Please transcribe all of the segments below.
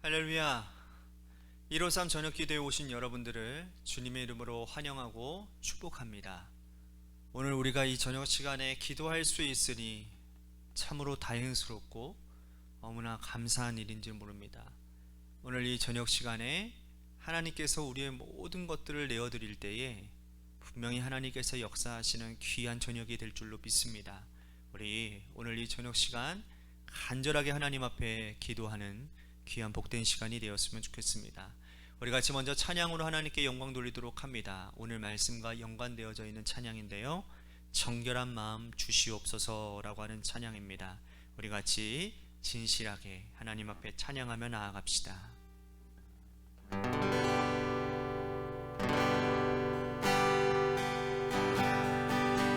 할렐루야. 153 저녁 기도에 오신 여러분들을 주님의 이름으로 환영하고 축복합니다. 오늘 우리가 이 저녁 시간에 기도할 수 있으니 참으로 다행스럽고 너무나 감사한 일인지 모릅니다. 오늘 이 저녁 시간에 하나님께서 우리의 모든 것들을 내어드릴 때에 분명히 하나님께서 역사하시는 귀한 저녁이 될 줄로 믿습니다. 우리 오늘 이 저녁 시간 간절하게 하나님 앞에 기도하는 귀한 복된 시간이 되었으면 좋겠습니다. 우리 같이 먼저 찬양으로 하나님께 영광 돌리도록 합니다. 오늘 말씀과 연관되어져 있는 찬양인데요, 정결한 마음 주시옵소서라고 하는 찬양입니다. 우리 같이 진실하게 하나님 앞에 찬양하며 나아갑시다.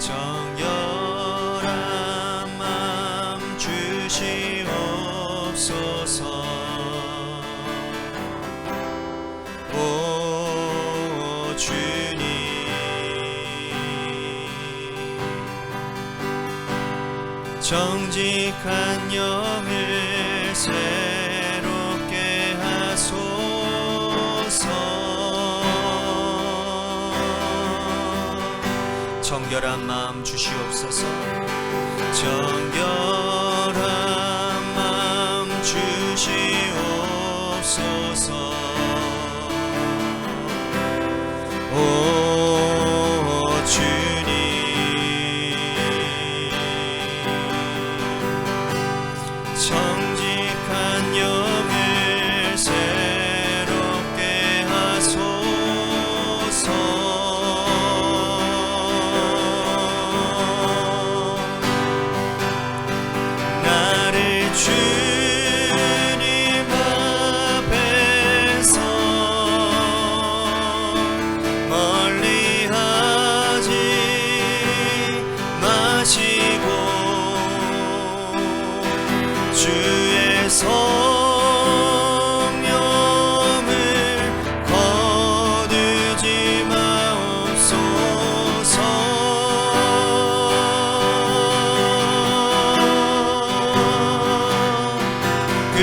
정결한 마음 주시옵소서. 오 주님, 정직한 영을 새롭게 하소서. 정결한 마음 주시옵소서. 정결한 마음 주시옵소서. 오 주님, 정직한 영을 새롭게 하소서. 나를 주님 앞에서 멀리하지 마시고 주의 성령을 거두지 마옵소서. 그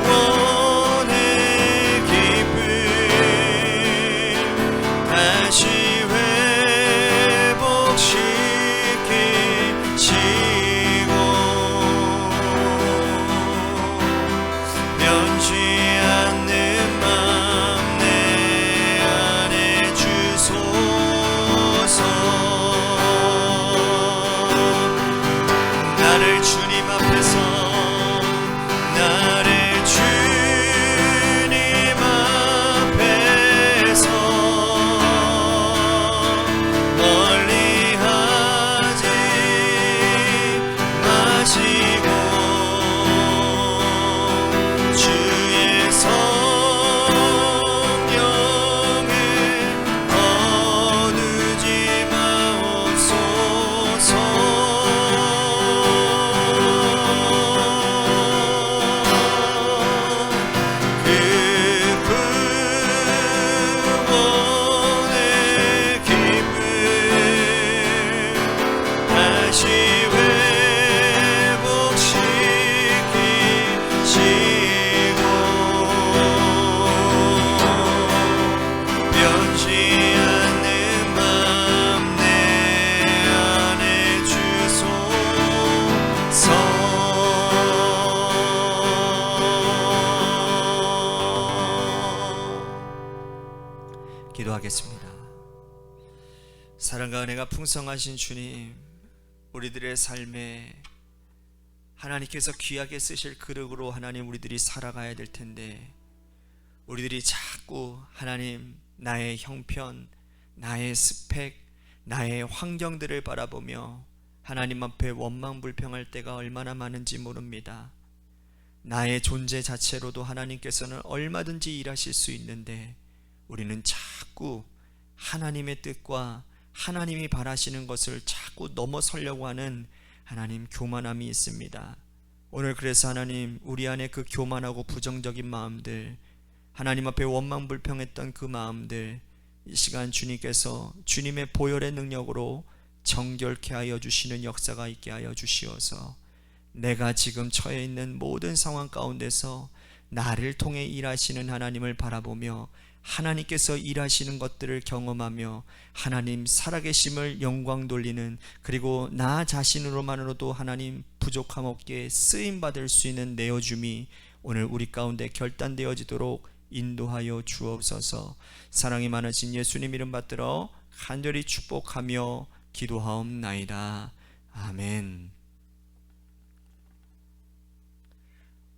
구원의 기쁨 다시 회복시키시고 변치 않는 맘 내 안에 주소서. 나를 주님 앞에서 나를 주님 앞에서 멀리하지 마시고 주의 성령을 거두지 마옵소서. 그 구원의 기쁨 다시 회복시키시고 변치 않는 맘 내 안에 주소서. 기도하겠습니다. 사랑과 은혜가 풍성하신 주님, 우리들의 삶에 하나님께서 귀하게 쓰실 그릇으로 하나님 우리들이 살아가야 될 텐데, 우리들이 자꾸 하나님 나의 형편, 나의 스펙, 나의 환경들을 바라보며 하나님 앞에 원망불평할 때가 얼마나 많은지 모릅니다. 나의 존재 자체로도 하나님께서는 얼마든지 일하실 수 있는데 우리는 자꾸 하나님의 뜻과 하나님이 바라시는 것을 자꾸 넘어서려고 하는 하나님 교만함이 있습니다. 오늘 그래서 하나님 우리 안에 그 교만하고 부정적인 마음들, 하나님 앞에 원망불평했던 그 마음들, 이 시간 주님께서 주님의 보혈의 능력으로 정결케 하여 주시는 역사가 있게 하여 주시어서 내가 지금 처해 있는 모든 상황 가운데서 나를 통해 일하시는 하나님을 바라보며 하나님께서 일하시는 것들을 경험하며 하나님 살아계심을 영광 돌리는, 그리고 나 자신으로만으로도 하나님 부족함 없게 쓰임받을 수 있는 내어줌이 오늘 우리 가운데 결단되어지도록 인도하여 주옵소서. 사랑이 많으신 예수님 이름 받들어 간절히 축복하며 기도하옵나이다. 아멘.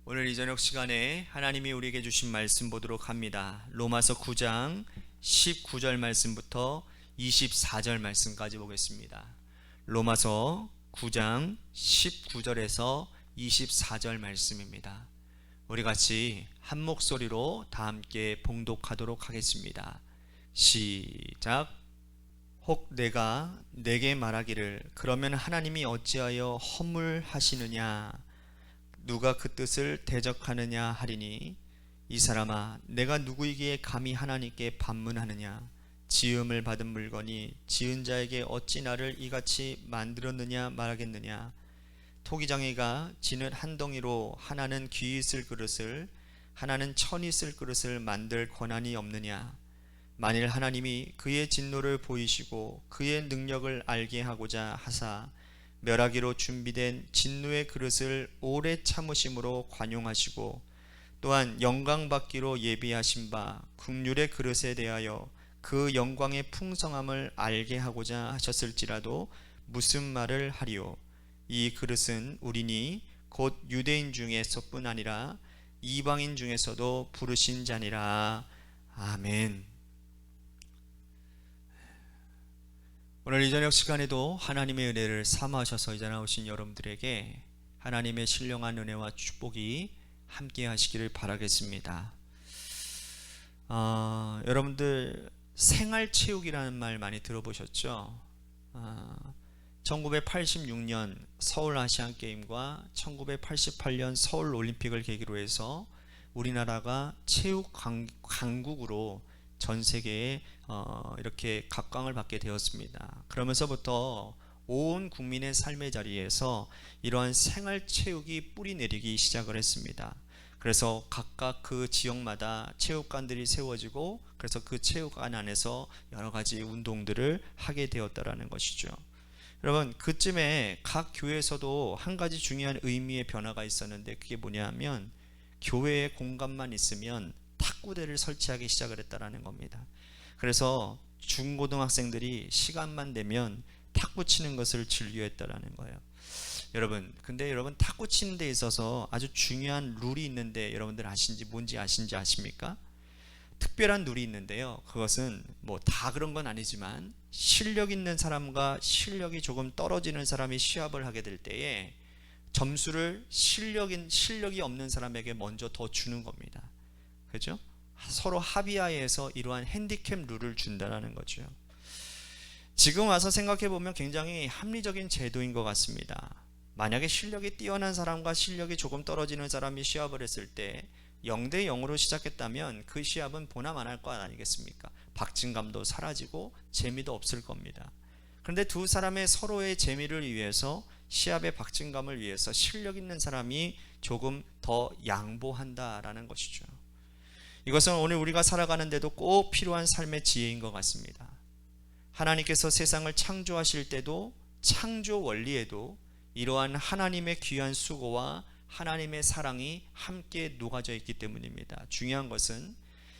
오늘 이 저녁 시간에 하나님이 우리에게 주신 말씀 보도록 합니다. 로마서 9장 19절 말씀부터 24절 말씀까지 보겠습니다. 로마서 9장 19절에서 24절 말씀입니다. 우리 같이 한 목소리로 다 함께 봉독하도록 하겠습니다. 시작. 혹 내가 내게 말하기를 그러면 하나님이 어찌하여 허물하시느냐, 누가 그 뜻을 대적하느냐 하리니, 이 사람아 내가 누구이기에 감히 하나님께 반문하느냐, 지음을 받은 물건이 지은 자에게 어찌 나를 이같이 만들었느냐 말하겠느냐. 토기장이가 지는 한 덩이로 하나는 귀 있을 그릇을 하나는 천 있을 그릇을 만들 권한이 없느냐. 만일 하나님이 그의 진노를 보이시고 그의 능력을 알게 하고자 하사 멸하기로 준비된 진노의 그릇을 오래 참으심으로 관용하시고 또한 영광받기로 예비하신 바 긍휼의 그릇에 대하여 그 영광의 풍성함을 알게 하고자 하셨을지라도 무슨 말을 하리요. 이 그릇은 우리니 곧 유대인 중에서뿐 아니라 이방인 중에서도 부르신 자니라. 아멘. 오늘 이 저녁 시간에도 하나님의 은혜를 삼아셔서 이제 나오신 여러분들에게 하나님의 신령한 은혜와 축복이 함께 하시기를 바라겠습니다. 여러분들 생활체육이라는 말 많이 들어보셨죠? 1986년 서울 아시안게임과 1988년 서울 올림픽을 계기로 해서 우리나라가 체육 강국으로 전 세계에 이렇게 각광을 받게 되었습니다. 그러면서부터 온 국민의 삶의 자리에서 이러한 생활체육이 뿌리내리기 시작을 했습니다. 그래서 각각 그 지역마다 체육관들이 세워지고, 그래서 그 체육관 안에서 여러 가지 운동들을 하게 되었다라는 것이죠. 여러분, 그쯤에 각 교회에서도 한 가지 중요한 의미의 변화가 있었는데, 그게 뭐냐면 교회에 공간만 있으면 탁구대를 설치하기 시작을 했다라는 겁니다. 그래서 중고등학생들이 시간만 되면 탁구 치는 것을 즐겨했다라는 거예요. 근데 여러분 탁구 치는 데 있어서 아주 중요한 룰이 있는데 여러분들 뭔지 아십니까? 특별한 룰이 있는데요. 그것은 뭐 다 그런 건 아니지만 실력 있는 사람과 실력이 조금 떨어지는 사람이 시합을 하게 될 때에 점수를 실력이 없는 사람에게 먼저 더 주는 겁니다. 그렇죠? 서로 합의하에서 이러한 핸디캡 룰을 준다는 거죠. 지금 와서 생각해 보면 굉장히 합리적인 제도인 것 같습니다. 만약에 실력이 뛰어난 사람과 실력이 조금 떨어지는 사람이 시합을 했을 때 0대 0으로 시작했다면 그 시합은 보나 마나할 것 아니겠습니까? 박진감도 사라지고 재미도 없을 겁니다. 그런데 두 사람의 서로의 재미를 위해서, 시합의 박진감을 위해서 실력 있는 사람이 조금 더 양보한다라는 것이죠. 이것은 오늘 우리가 살아가는데도 꼭 필요한 삶의 지혜인 것 같습니다. 하나님께서 세상을 창조하실 때도 창조 원리에도 이러한 하나님의 귀한 수고와 하나님의 사랑이 함께 녹아져 있기 때문입니다. 중요한 것은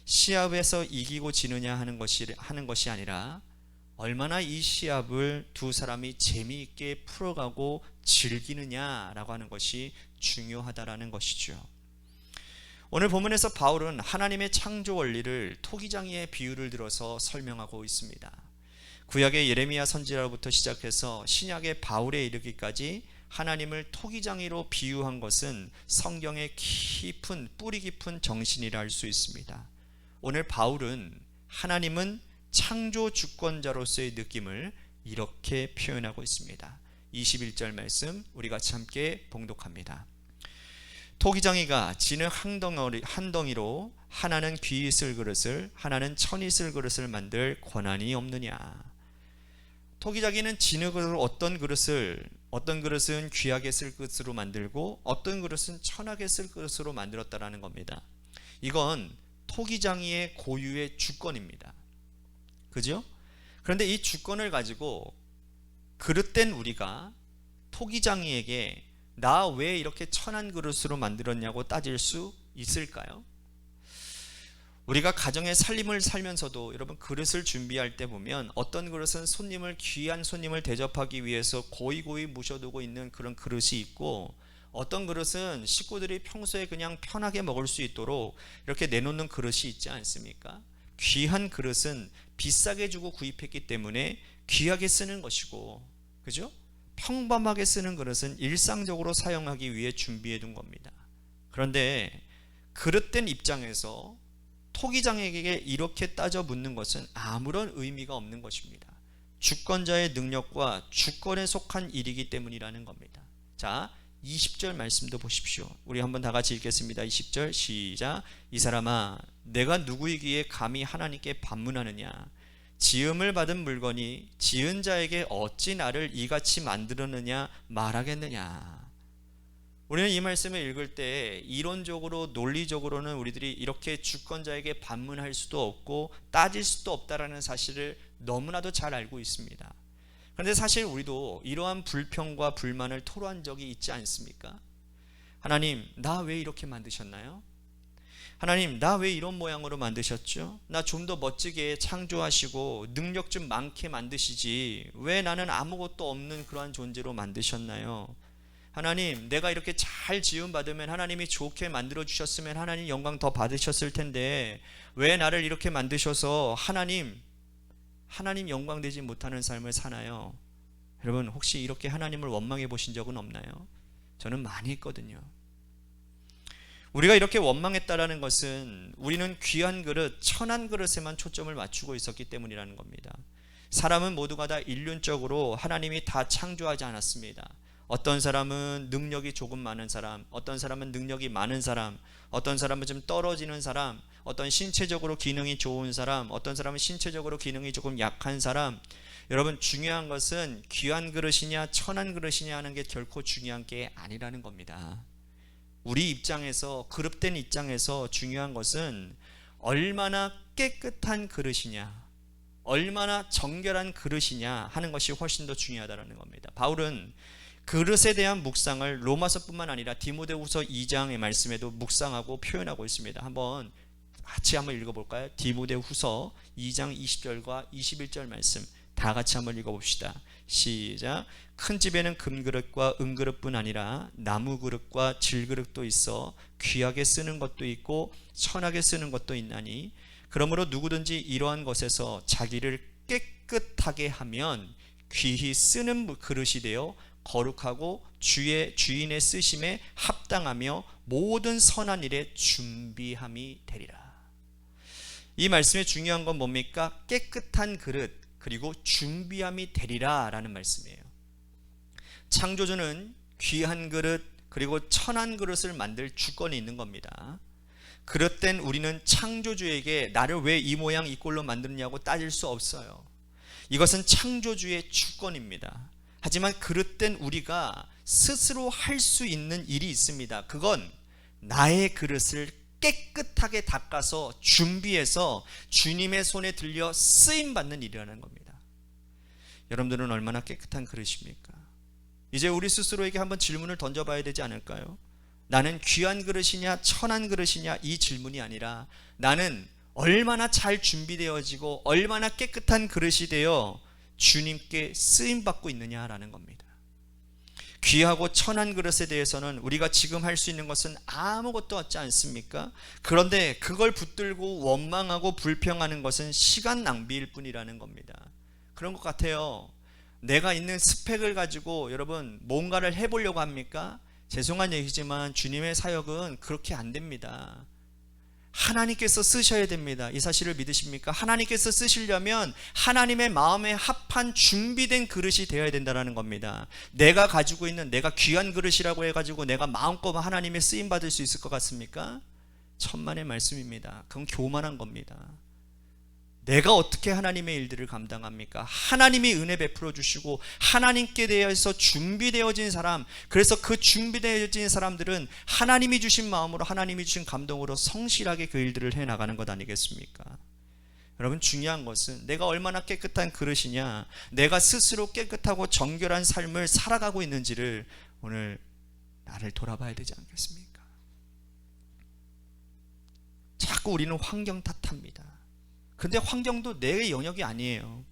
시합에서 이기고 지느냐 하는 것이 아니라 얼마나 이 시합을 두 사람이 재미있게 풀어가고 즐기느냐라고 하는 것이 중요하다라는 것이죠. 오늘 본문에서 바울은 하나님의 창조 원리를 토기장이의 비유를 들어서 설명하고 있습니다. 구약의 예레미야 선지자로부터 시작해서 신약의 바울에 이르기까지 하나님을 토기장이로 비유한 것은 성경의 뿌리 깊은 정신이라 할 수 있습니다. 오늘 바울은 하나님은 창조 주권자로서의 느낌을 이렇게 표현하고 있습니다. 21절 말씀 우리 같이 함께 봉독합니다. 토기장이가 진흙 한 덩이로 하나는 귀 있을 그릇을 하나는 천 있을 그릇을 만들 권한이 없느냐. 토기장이는 진흙으로 어떤 그릇은 귀하게 쓸 것으로 만들고 어떤 그릇은 천하게 쓸 것으로 만들었다라는 겁니다. 이건 토기장이의 고유의 주권입니다. 그죠? 그런데 이 주권을 가지고 그릇된 우리가 토기장이에게 나 왜 이렇게 천한 그릇으로 만들었냐고 따질 수 있을까요? 우리가 가정의 살림을 살면서도 여러분 그릇을 준비할 때 보면 어떤 그릇은 귀한 손님을 대접하기 위해서 고이고이 모셔두고 있는 그런 그릇이 있고, 어떤 그릇은 식구들이 평소에 그냥 편하게 먹을 수 있도록 이렇게 내놓는 그릇이 있지 않습니까? 귀한 그릇은 비싸게 주고 구입했기 때문에 귀하게 쓰는 것이고, 그죠? 평범하게 쓰는 그릇은 일상적으로 사용하기 위해 준비해 둔 겁니다. 그런데 그릇된 입장에서 토기장에게 이렇게 따져 묻는 것은 아무런 의미가 없는 것입니다. 주권자의 능력과 주권에 속한 일이기 때문이라는 겁니다. 자, 20절 말씀도 보십시오. 우리 한번 다 같이 읽겠습니다. 20절 시작. 이 사람아, 내가 누구이기에 감히 하나님께 반문하느냐? 지음을 받은 물건이 지은 자에게 어찌 나를 이같이 만들었느냐 말하겠느냐? 우리는 이 말씀을 읽을 때 이론적으로 논리적으로는 우리들이 이렇게 주권자에게 반문할 수도 없고 따질 수도 없다라는 사실을 너무나도 잘 알고 있습니다. 그런데 사실 우리도 이러한 불평과 불만을 토로한 적이 있지 않습니까? 하나님, 나 왜 이렇게 만드셨나요? 하나님, 나 왜 이런 모양으로 만드셨죠? 나 좀 더 멋지게 창조하시고 능력 좀 많게 만드시지 왜 나는 아무것도 없는 그러한 존재로 만드셨나요? 하나님, 내가 이렇게 잘 지음받으면 하나님이 좋게 만들어 주셨으면 하나님 영광 더 받으셨을 텐데 왜 나를 이렇게 만드셔서 하나님 영광 되지 못하는 삶을 사나요? 여러분, 혹시 이렇게 하나님을 원망해 보신 적은 없나요? 저는 많이 있거든요. 우리가 이렇게 원망했다라는 것은 우리는 귀한 그릇, 천한 그릇에만 초점을 맞추고 있었기 때문이라는 겁니다. 사람은 모두가 다 일륜적으로 하나님이 다 창조하지 않았습니다. 어떤 사람은 능력이 조금 많은 사람, 어떤 사람은 능력이 많은 사람, 어떤 사람은 좀 떨어지는 사람, 어떤 신체적으로 기능이 좋은 사람, 어떤 사람은 신체적으로 기능이 조금 약한 사람. 여러분, 중요한 것은 귀한 그릇이냐 천한 그릇이냐 하는 게 결코 중요한 게 아니라는 겁니다. 우리 입장에서, 그릇된 입장에서 중요한 것은 얼마나 깨끗한 그릇이냐, 얼마나 정결한 그릇이냐 하는 것이 훨씬 더 중요하다는 겁니다. 바울은 그릇에 대한 묵상을 로마서뿐만 아니라 디모데후서 2장의 말씀에도 묵상하고 표현하고 있습니다. 같이 한번 읽어볼까요? 디모데후서 2장 20절과 21절 말씀 다 같이 한번 읽어봅시다. 시작. 큰 집에는 금그릇과 은그릇뿐 아니라 나무그릇과 질그릇도 있어 귀하게 쓰는 것도 있고 천하게 쓰는 것도 있나니, 그러므로 누구든지 이러한 것에서 자기를 깨끗하게 하면 귀히 쓰는 그릇이 되어 거룩하고 주인의 쓰심에 합당하며 모든 선한 일에 준비함이 되리라. 이 말씀의 중요한 건 뭡니까? 깨끗한 그릇 그리고 준비함이 되리라 라는 말씀이에요. 창조주는 귀한 그릇 그리고 천한 그릇을 만들 주권이 있는 겁니다. 그릇된 우리는 창조주에게 나를 왜 이 모양 이 꼴로 만드느냐고 따질 수 없어요. 이것은 창조주의 주권입니다. 하지만 그릇된 우리가 스스로 할 수 있는 일이 있습니다. 그건 나의 그릇을 깨끗하게 닦아서 준비해서 주님의 손에 들려 쓰임받는 일이라는 겁니다. 여러분들은 얼마나 깨끗한 그릇입니까? 이제 우리 스스로에게 한번 질문을 던져봐야 되지 않을까요? 나는 귀한 그릇이냐 천한 그릇이냐 이 질문이 아니라 나는 얼마나 잘 준비되어지고 얼마나 깨끗한 그릇이 되어 주님께 쓰임받고 있느냐라는 겁니다. 귀하고 천한 그릇에 대해서는 우리가 지금 할 수 있는 것은 아무것도 없지 않습니까? 그런데 그걸 붙들고 원망하고 불평하는 것은 시간 낭비일 뿐이라는 겁니다. 그런 것 같아요. 내가 있는 스펙을 가지고 여러분 뭔가를 해보려고 합니까? 죄송한 얘기지만 주님의 사역은 그렇게 안 됩니다. 하나님께서 쓰셔야 됩니다. 이 사실을 믿으십니까? 하나님께서 쓰시려면 하나님의 마음에 합한 준비된 그릇이 되어야 된다는 겁니다. 내가 가지고 있는 내가 귀한 그릇이라고 해가지고 내가 마음껏 하나님의 쓰임받을 수 있을 것 같습니까? 천만의 말씀입니다. 그건 교만한 겁니다. 내가 어떻게 하나님의 일들을 감당합니까? 하나님이 은혜 베풀어 주시고 하나님께 대해서 준비되어진 사람, 그래서 그 준비되어진 사람들은 하나님이 주신 마음으로, 하나님이 주신 감동으로 성실하게 그 일들을 해나가는 것 아니겠습니까? 여러분, 중요한 것은 내가 얼마나 깨끗한 그릇이냐, 내가 스스로 깨끗하고 정결한 삶을 살아가고 있는지를 오늘 나를 돌아봐야 되지 않겠습니까? 자꾸 우리는 환경 탓합니다. 근데 환경도 내 영역이 아니에요.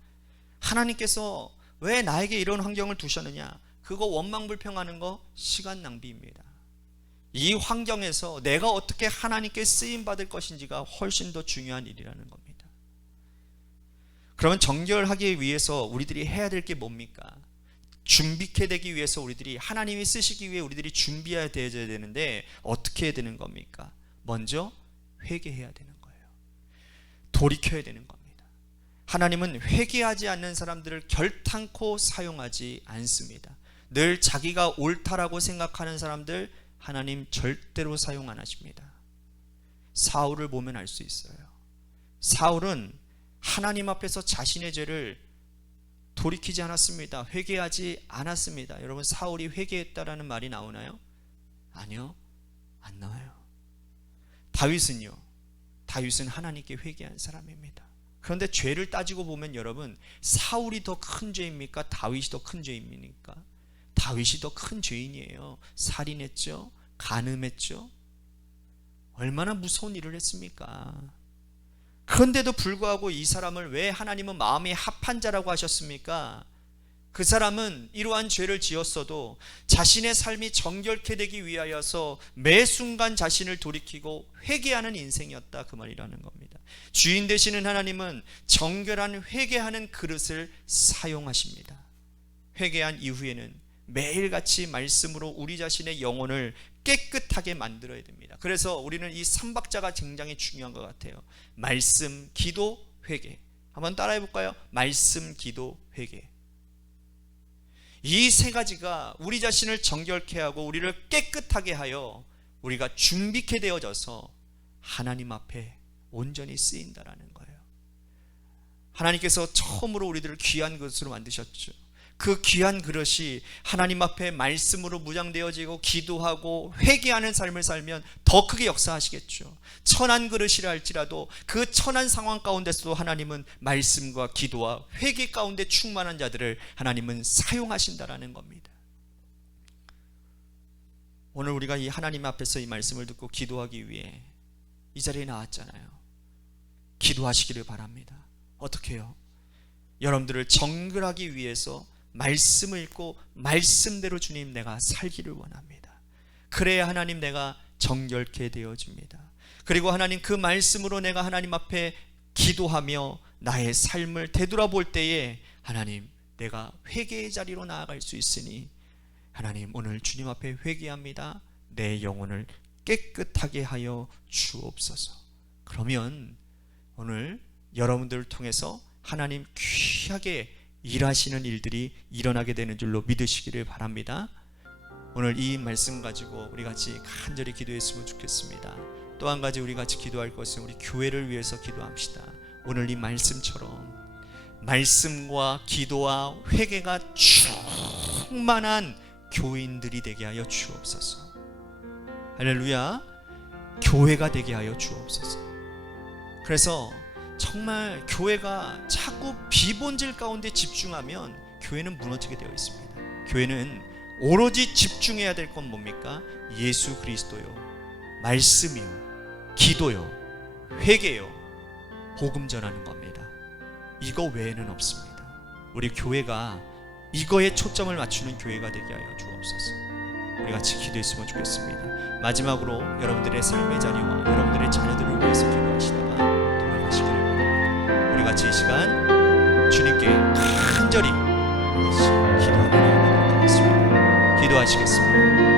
하나님께서 왜 나에게 이런 환경을 두셨느냐, 그거 원망불평하는 거 시간 낭비입니다. 이 환경에서 내가 어떻게 하나님께 쓰임받을 것인지가 훨씬 더 중요한 일이라는 겁니다. 그러면 정결하기 위해서 우리들이 해야 될 게 뭡니까? 준비케 되기 위해서 우리들이, 하나님이 쓰시기 위해 우리들이 준비해야 되는데 어떻게 해야 되는 겁니까? 먼저 회개해야 되는 거예요. 돌이켜야 되는 겁니다. 하나님은 회개하지 않는 사람들을 결탄코 사용하지 않습니다. 늘 자기가 옳다라고 생각하는 사람들 하나님 절대로 사용 안 하십니다. 사울을 보면 알 수 있어요. 사울은 하나님 앞에서 자신의 죄를 돌이키지 않았습니다. 회개하지 않았습니다. 여러분, 사울이 회개했다라는 말이 나오나요? 아니요, 안 나와요. 다윗은요? 다윗은 하나님께 회개한 사람입니다. 그런데 죄를 따지고 보면 여러분, 사울이 더 큰 죄입니까? 다윗이 더 큰 죄입니까? 다윗이 더 큰 죄인이에요. 살인했죠, 간음했죠. 얼마나 무서운 일을 했습니까? 그런데도 불구하고 이 사람을 왜 하나님은 마음이 합한 자라고 하셨습니까? 그 사람은 이러한 죄를 지었어도 자신의 삶이 정결케 되기 위하여서 매 순간 자신을 돌이키고 회개하는 인생이었다, 그 말이라는 겁니다. 주인 되시는 하나님은 정결한 회개하는 그릇을 사용하십니다. 회개한 이후에는 매일같이 말씀으로 우리 자신의 영혼을 깨끗하게 만들어야 됩니다. 그래서 우리는 이 3박자가 굉장히 중요한 것 같아요. 말씀, 기도, 회개. 한번 따라해 볼까요? 말씀, 기도, 회개. 이 세 가지가 우리 자신을 정결케 하고 우리를 깨끗하게 하여 우리가 준비케 되어져서 하나님 앞에 온전히 쓰인다라는 거예요. 하나님께서 처음으로 우리들을 귀한 그릇으로 만드셨죠. 그 귀한 그릇이 하나님 앞에 말씀으로 무장되어지고 기도하고 회개하는 삶을 살면 더 크게 역사하시겠죠. 천한 그릇이라 할지라도 그 천한 상황 가운데서도 하나님은 말씀과 기도와 회개 가운데 충만한 자들을 하나님은 사용하신다라는 겁니다. 오늘 우리가 이 하나님 앞에서 이 말씀을 듣고 기도하기 위해 이 자리에 나왔잖아요. 기도하시기를 바랍니다. 어떻게 해요? 여러분들을 정결하기 위해서 말씀을 읽고 말씀대로 주님 내가 살기를 원합니다. 그래야 하나님 내가 정결케 되어집니다. 그리고 하나님 그 말씀으로 내가 하나님 앞에 기도하며 나의 삶을 되돌아볼 때에 하나님 내가 회개의 자리로 나아갈 수 있으니 하나님 오늘 주님 앞에 회개합니다. 내 영혼을 깨끗하게 하여 주옵소서. 그러면 오늘 여러분들을 통해서 하나님 귀하게 일하시는 일들이 일어나게 되는 줄로 믿으시기를 바랍니다. 오늘 이 말씀 가지고 우리 같이 간절히 기도했으면 좋겠습니다. 또 한 가지 우리 같이 기도할 것은 우리 교회를 위해서 기도합시다. 오늘 이 말씀처럼 말씀과 기도와 회개가 충만한 교인들이 되게 하여 주옵소서. 할렐루야. 교회가 되게 하여 주옵소서. 그래서 정말 교회가 자꾸 비본질 가운데 집중하면 교회는 무너지게 되어 있습니다. 교회는 오로지 집중해야 될 건 뭡니까? 예수 그리스도요, 말씀이요, 기도요, 회개요, 복음 전하는 겁니다. 이거 외에는 없습니다. 우리 교회가 이거에 초점을 맞추는 교회가 되게 하여 주옵소서. 우리 같이 기도했으면 좋겠습니다. 마지막으로 여러분들의 삶의 자리와 여러분들의 자녀들을 위해서 기도하시다가 돌아가시기를 바랍니다. 우리 같이 이 시간 주님께 간절히 기도하도록 하겠습니다. 기도하시겠습니다.